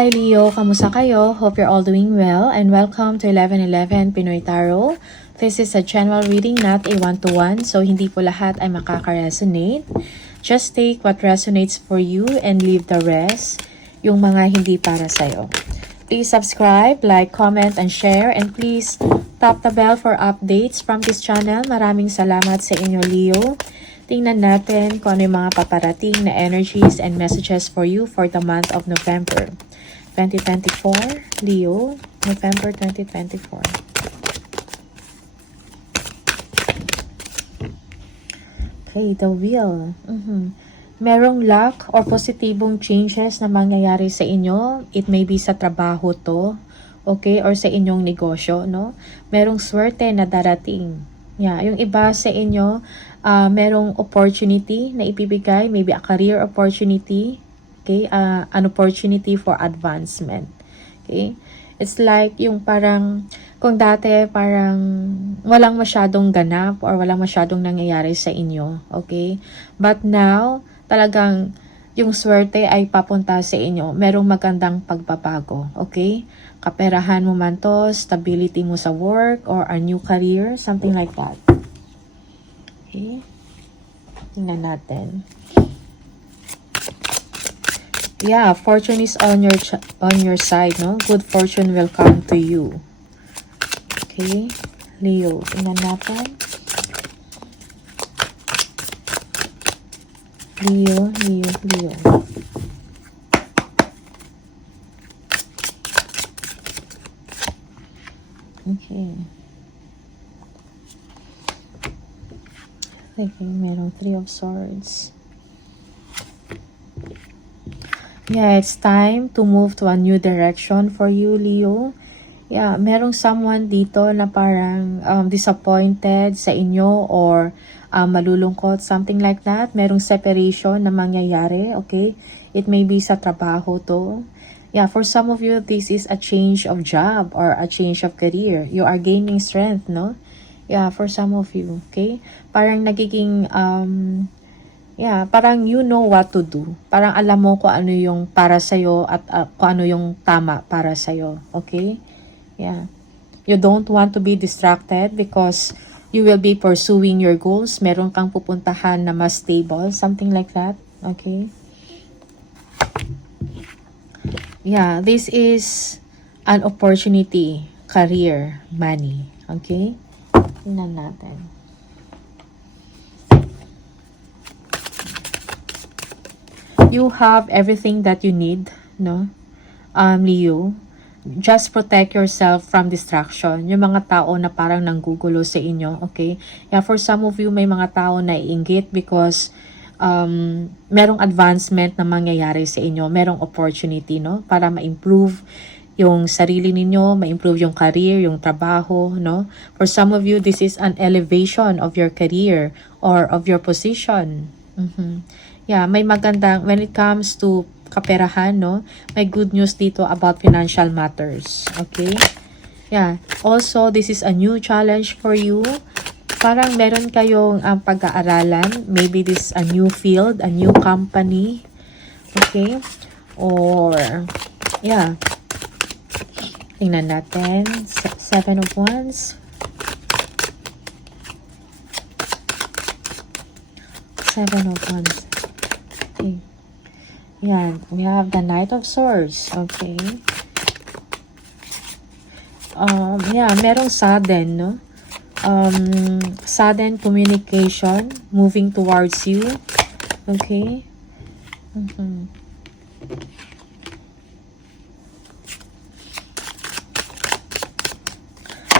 Hi Leo, kamusta kayo? Hope you're all doing well and welcome to 1111 Pinoy Tarot. This is a general reading, not a one-to-one, so hindi po lahat ay makaka-resonate. Just take what resonates for you and leave the rest, yung mga hindi para sa'yo. Please subscribe, like, comment, and share, and please tap the bell for updates from this channel. Maraming salamat sa inyo, Leo. Tingnan natin kung ano yung mga paparating na energies and messages for you for the month of November 2024. Leo, November 2024. Okay, the wheel. Merong luck or positibong changes na mangyayari sa inyo. It may be sa trabaho to, okay, or sa inyong negosyo, no? Merong swerte na darating. Yeah, yung iba sa inyo, merong opportunity na ibibigay, maybe a career opportunity, okay, an opportunity for advancement, okay. It's like yung parang, kung dati parang walang masyadong ganap or walang masyadong nangyayari sa inyo, okay. But now, talagang yung swerte ay papunta sa inyo. Merong magandang pagbabago, okay. Kaperahan mo man to, stability mo sa work or a new career, something like that. Okay. Tingnan natin. Yeah, fortune is on your side, no? Good fortune will come to you. Okay. Leo, tingnan natin. Leo. Okay. Okay, merong 3 of Swords. Yeah, it's time to move to a new direction for you, Leo. Yeah, merong someone dito na parang disappointed sa inyo or malulungkot, something like that. Merong separation na mangyayari, okay? It may be sa trabaho to. Yeah, for some of you, this is a change of job or a change of career. You are gaining strength, no? Yeah, for some of you, okay? Parang nagiging, parang you know what to do. Parang alam mo kung ano yung para sa'yo at kung ano yung tama para sa'yo, okay? Yeah. You don't want to be distracted because you will be pursuing your goals. Meron kang pupuntahan na mas stable, something like that, okay? Yeah, this is an opportunity, career, money, okay? Tingnan natin. You have everything that you need, no? Leo, just protect yourself from distraction. Yung mga tao na parang nanggugulo sa inyo, okay? Yeah, for some of you, may mga tao na iinggit because merong advancement na mangyayari sa inyo. Merong opportunity, no? Para ma-improve yung sarili ninyo, ma-improve yung career, yung trabaho, no? For some of you, this is an elevation of your career or of your position. Yeah, may magandang, when it comes to kaperahan, no? May good news dito about financial matters, okay? Yeah, also, this is a new challenge for you. Parang meron kayong pag-aaralan, maybe this a new field, a new company, okay? Or, yeah. Tingnan natin. 7 of Wands. 7 of Wands. Okay. Yan. We have the Knight of Swords. Okay. Yeah, merong sudden, no? Sudden communication moving towards you. Okay.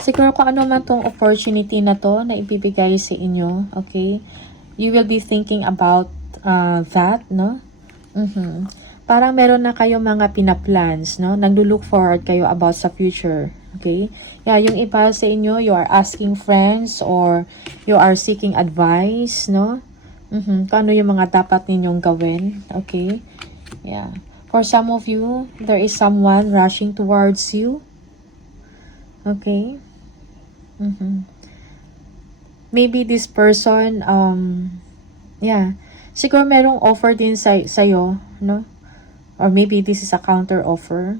Siguro kung ano man tong opportunity na to na ibibigay sa inyo, okay? You will be thinking about that, no? Parang meron na kayo mga pinaplans, no? Naglo-look forward kayo about sa future, okay? Yeah, yung iba sa inyo, you are asking friends or you are seeking advice, no? Kung ano yung mga dapat ninyong gawin, okay? Yeah. For some of you, there is someone rushing towards you, okay? Maybe this person, yeah, siguro merong offer din sa'yo, no? Or maybe this is a counter offer,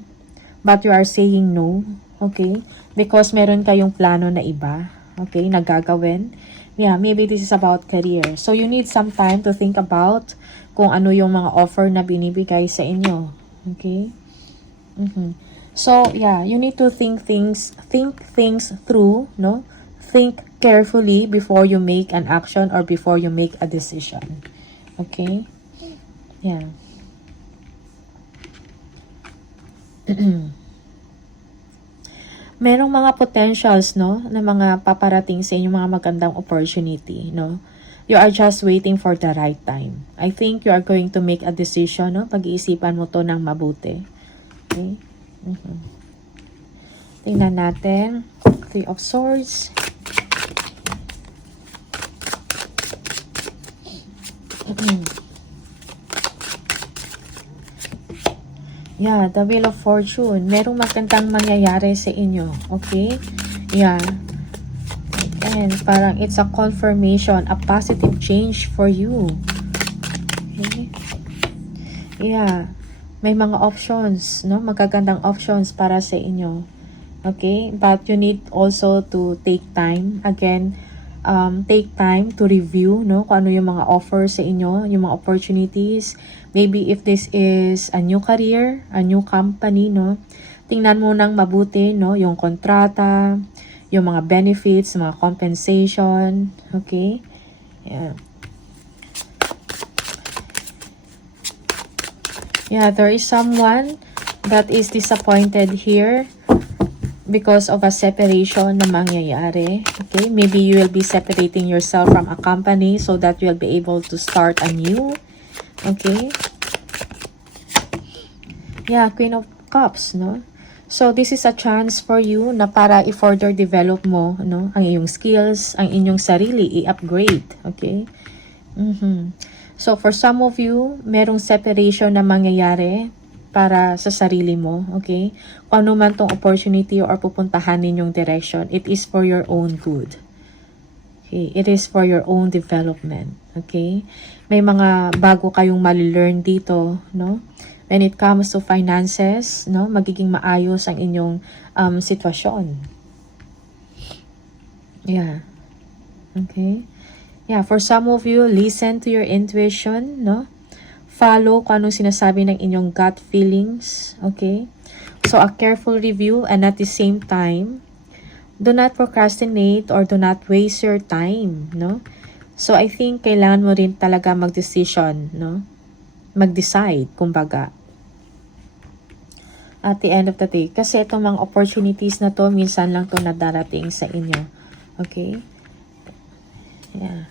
but you are saying no, okay? Because meron kayong plano na iba, okay, na gagawin. Yeah, maybe this is about career. So you need some time to think about kung ano yung mga offer na binibigay sa inyo, okay? So, yeah, you need to think things through, no? Think carefully before you make an action or before you make a decision. Okay? Yeah. Merong mga potentials, no, na mga paparating sa inyong mga magandang opportunity, no? You are just waiting for the right time. I think you are going to make a decision, no? Pag-iisipan mo to ng mabuti. Okay? Tingnan natin. Three of Swords. Yeah, the Wheel of Fortune. Merong magandang mangyayari sa inyo. Okay? Yeah. And parang it's a confirmation, a positive change for you. Okay? Yeah. May mga options, no? Magagandang options para sa inyo. Okay? But you need also to take time. Again, take time to review, no? Kung ano yung mga offers sa inyo, yung mga opportunities. Maybe if this is a new career, a new company, no? Tingnan mo nang mabuti, no? Yung kontrata, yung mga benefits, mga compensation. Okay? Yeah. Yeah, there is someone that is disappointed here because of a separation na mangyayari. Okay? Maybe you will be separating yourself from a company so that you will be able to start anew. Okay? Yeah, Queen of Cups, no? So, this is a chance for you na para i-further develop mo, no? Ang iyong skills, ang inyong sarili, i-upgrade. Okay? So, for some of you, merong separation na mangyayari para sa sarili mo. Okay? Kung ano man tong opportunity or pupuntahan ninyong direction, it is for your own good. Okay? It is for your own development. Okay? May mga bago kayong mali-learn dito, no? When it comes to finances, no, magiging maayos ang inyong sitwasyon. Yeah. Okay. Yeah, for some of you, listen to your intuition, no? Follow kung anong sinasabi ng inyong gut feelings, okay? So, a careful review and at the same time, do not procrastinate or do not waste your time, no? So, I think kailangan mo rin talaga mag-decision, no? Mag-decide, kumbaga. At the end of the day. Kasi itong mga opportunities na to, minsan lang to nadarating sa inyo. Okay? Yeah.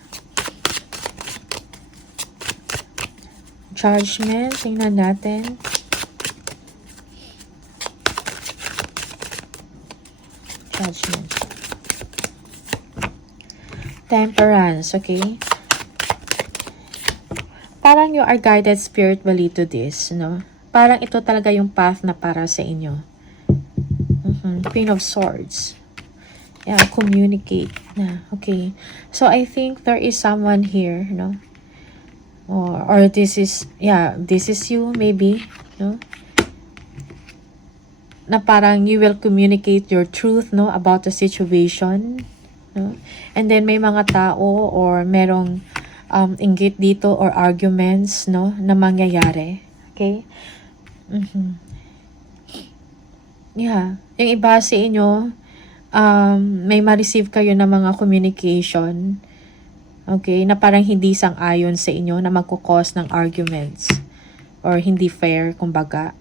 Judgment. Tingnan natin. Judgment. Temperance. Okay? Parang you are guided spiritually to this, no? Parang ito talaga yung path na para sa inyo. Queen of Swords. Yeah, communicate. Yeah, okay. So, I think there is someone here, no? Or this is, yeah, this is you, maybe, no? Na parang you will communicate your truth, no? About the situation, no? And then, may mga tao or merong inggit dito or arguments, no? Na mangyayari. Okay? Yeah. Yung iba sa inyo, may ma-receive kayo ng mga communication, okay, na parang hindi sang-ayon sa inyo, na magkukos ng arguments or hindi fair, kumbaga.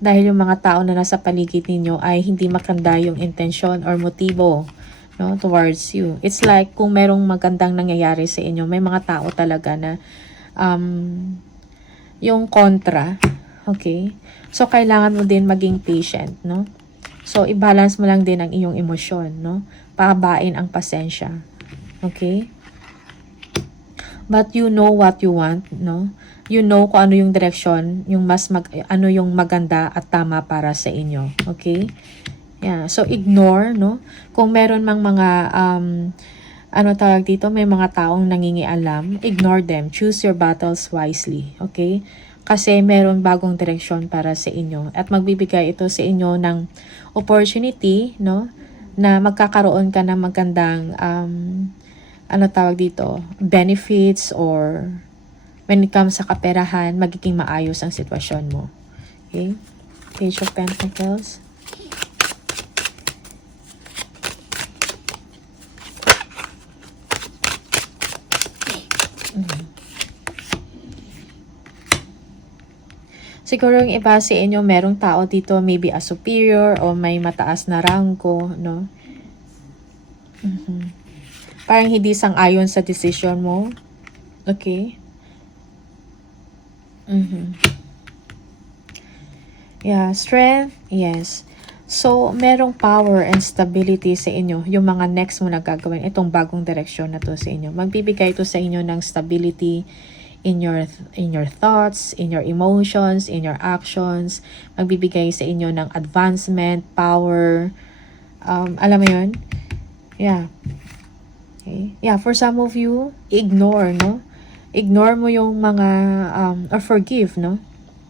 Dahil yung mga tao na nasa paligid ninyo ay hindi maganda yung intensyon or motibo, no, towards you. It's like kung merong magandang nangyayari sa inyo, may mga tao talaga na yung kontra. Okay? So, kailangan mo din maging patient, no? So, i-balance mo lang din ang iyong emosyon, no? Pabain ang pasensya. Okay? But you know what you want, no? You know kung ano yung direction, yung ano yung maganda at tama para sa inyo. Okay? Yeah. So, ignore, no? Kung meron mang mga, ano tawag dito, may mga taong nangingialam, ignore them. Choose your battles wisely. Okay? Kasi meron bagong direksyon para sa inyo. At magbibigay ito sa inyo ng opportunity, no? Na magkakaroon ka ng magandang, ano tawag dito, benefits, or when it comes sa kaperahan, magiging maayos ang sitwasyon mo. Okay? Page of Pentacles. Siguro yung iba sa inyo, merong tao dito, maybe a superior o may mataas na rangko, no? Parang hindi sang-ayon sa decision mo. Okay? Yeah, strength, yes. So, merong power and stability sa inyo. Yung mga next mo na gagawin, itong bagong direksyon na to sa inyo. Magbibigay ito sa inyo ng stability in your thoughts, in your emotions, in your actions. Magbibigay sa inyo ng advancement, power. Alam mo yun? Yeah. Okay. Yeah, for some of you, ignore, no? Ignore mo yung mga, or forgive, no?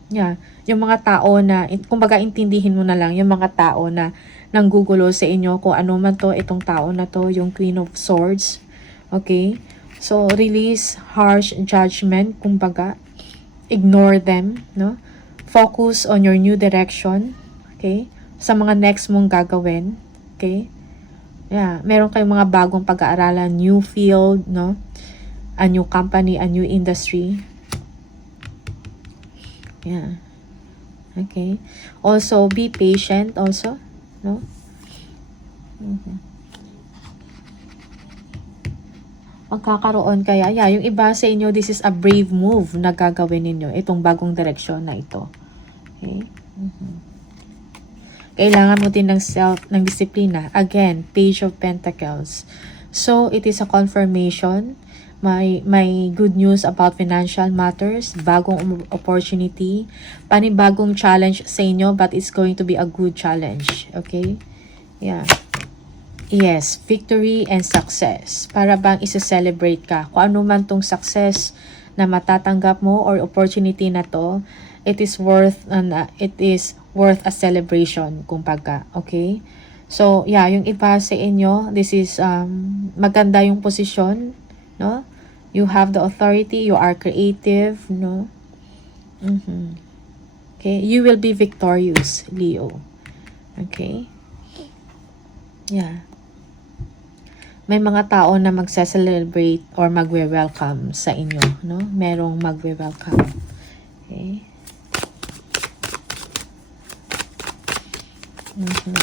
Yeah. Yung mga tao na, kumbaga intindihin mo na lang, yung mga tao na nanggugulo sa inyo, kung ano man to, itong tao na to, yung Queen of Swords. Okay? So, release harsh judgment, kumbaga. Ignore them, no? Focus on your new direction, okay? Sa mga next mong gagawin, okay? Yeah, meron kayong mga bagong pag-aaralan, new field, no? A new company, a new industry. Yeah. Okay. Also, be patient also, no? Magkakaroon kaya, yeah, yung iba sa inyo, this is a brave move na gagawin ninyo, itong bagong direksyon na ito. Okay? Kailangan mo din ng disiplina. Again, Page of Pentacles. So, it is a confirmation. May good news about financial matters, bagong opportunity, panibagong challenge sa inyo, but it's going to be a good challenge. Okay? Yeah. Yes, victory and success. Para bang isa-celebrate ka. Kung ano man tong success na matatanggap mo or opportunity na to, it is worth a celebration, kumbaga. Okay? So, yeah, yung iba sa inyo, this is maganda yung posisyon, no? You have the authority, you are creative, no? Okay? You will be victorious, Leo. Okay? Yeah. May mga tao na magse-celebrate or magwe-welcome sa inyo, no? Merong magwe-welcome. Okay? Okay.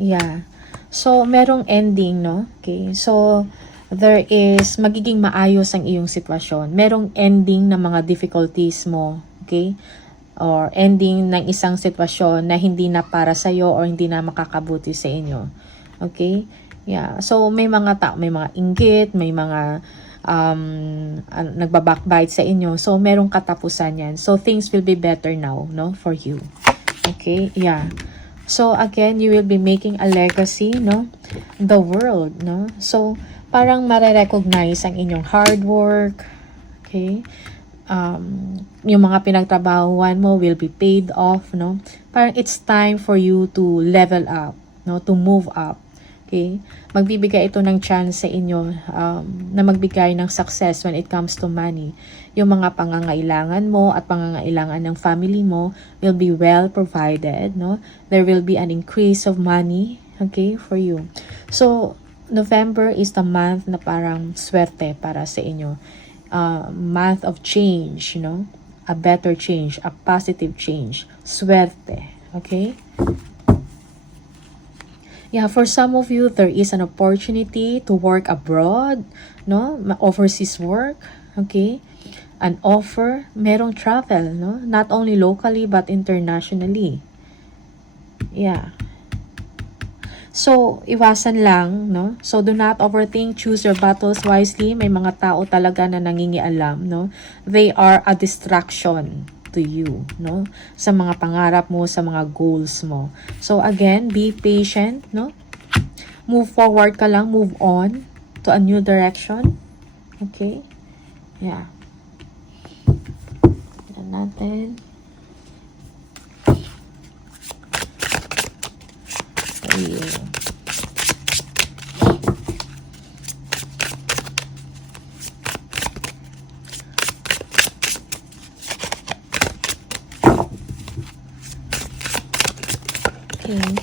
Yeah. So, merong ending, no? Okay. So, there is, magiging maayos ang iyong sitwasyon. Merong ending ng mga difficulties mo. Okay? Or ending ng isang sitwasyon na hindi na para sa iyo or hindi na makakabuti sa inyo. Okay? Yeah. So, may mga inggit, may mga nagbabackbite sa inyo. So, merong katapusan yan. So, things will be better now, no? For you. Okay? Yeah. So, again, you will be making a legacy, no? The world, no? So, parang mare-recognize ang inyong hard work. Okay? Yung mga pinagtrabahuan mo will be paid off, no? Parang it's time for you to level up, no? To move up. Okay? Magbibigay ito ng chance sa inyo na magbigay ng success when it comes to money. Yung mga pangangailangan mo at pangangailangan ng family mo will be well provided, no? There will be an increase of money, okay, for you. So, November is the month na parang swerte para sa inyo. Month of change, you know, a better change, a positive change, swerte, okay? Yeah, for some of you, there is an opportunity to work abroad, no? Overseas work, okay? An offer, merong travel, no? Not only locally, but internationally. Yeah. So, iwasan lang, no? So, do not overthink. Choose your battles wisely. May mga tao talaga na nangingialam, no? They are a distraction to you, no? Sa mga pangarap mo, sa mga goals mo. So, again, be patient, no? Move forward ka lang, move on to a new direction. Okay? Yeah. Tignan natin. Leo. Okay.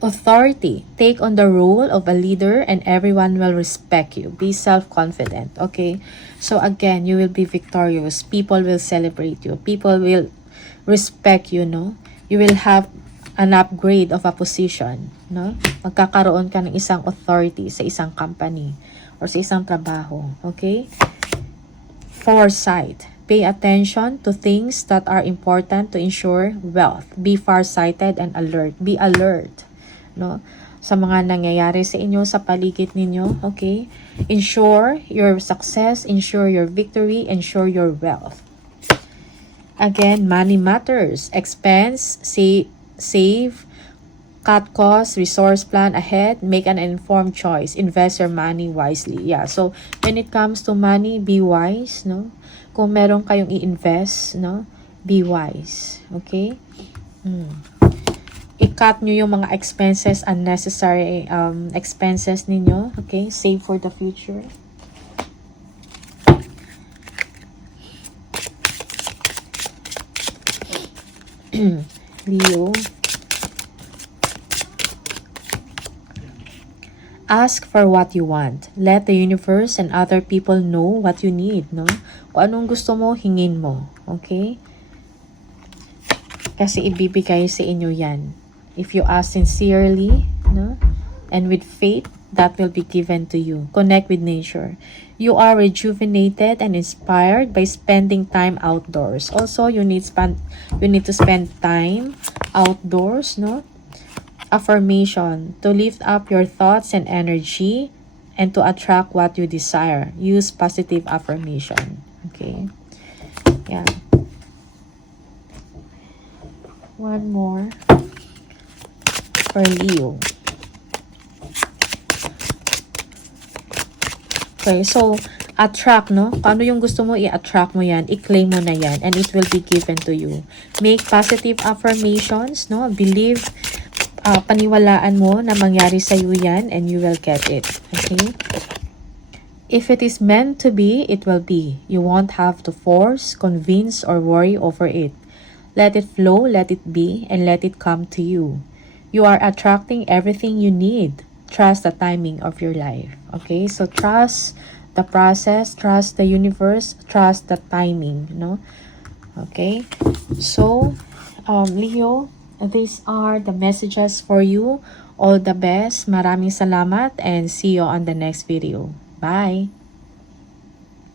Authority. Take on the role of a leader and everyone will respect you. Be self-confident. Okay? So again, you will be victorious. People will celebrate you. People will respect you, no? You will have an upgrade of a position, no? Magkakaroon ka ng isang authority sa isang company or sa isang trabaho. Okay? Foresight. Pay attention to things that are important to ensure wealth. Be farsighted and alert. Be alert, no, sa mga nangyayari sa inyo, sa paligid ninyo. Okay? Ensure your success, ensure your victory, ensure your wealth. Again, money matters. Expense, save, cut costs, resource plan ahead, make an informed choice, invest your money wisely. Yeah, so when it comes to money, be wise, no? Kung meron kayong i-invest, no, be wise. Okay? I-cut nyo yung mga expenses, unnecessary expenses ninyo. Okay? Save for the future. Leo. Ask for what you want. Let the universe and other people know what you need, no? Kung anong gusto mo, hingin mo. Okay? Kasi ibibigay sa inyo yan. If you ask sincerely, no? And with faith, that will be given to you. Connect with nature. You are rejuvenated and inspired by spending time outdoors. Also, you need to spend time outdoors, no? Affirmation. To lift up your thoughts and energy and to attract what you desire. Use positive affirmation. Okay? Yeah. One more for Leo. Okay, so attract, no? Kung ano yung gusto mo, i-attract mo yan, i-claim mo na yan, and it will be given to you. Make positive affirmations, no? Believe, paniwalaan mo na mangyari sa iyo yan, and you will get it. Okay? If it is meant to be, it will be. You won't have to force, convince, or worry over it. Let it flow, let it be, and let it come to you. You are attracting everything you need. Trust the timing of your life. Okay? So, trust the process, trust the universe, trust the timing, no? Okay? So, Leo, these are the messages for you. All the best. Maraming salamat and see you on the next video. Bye!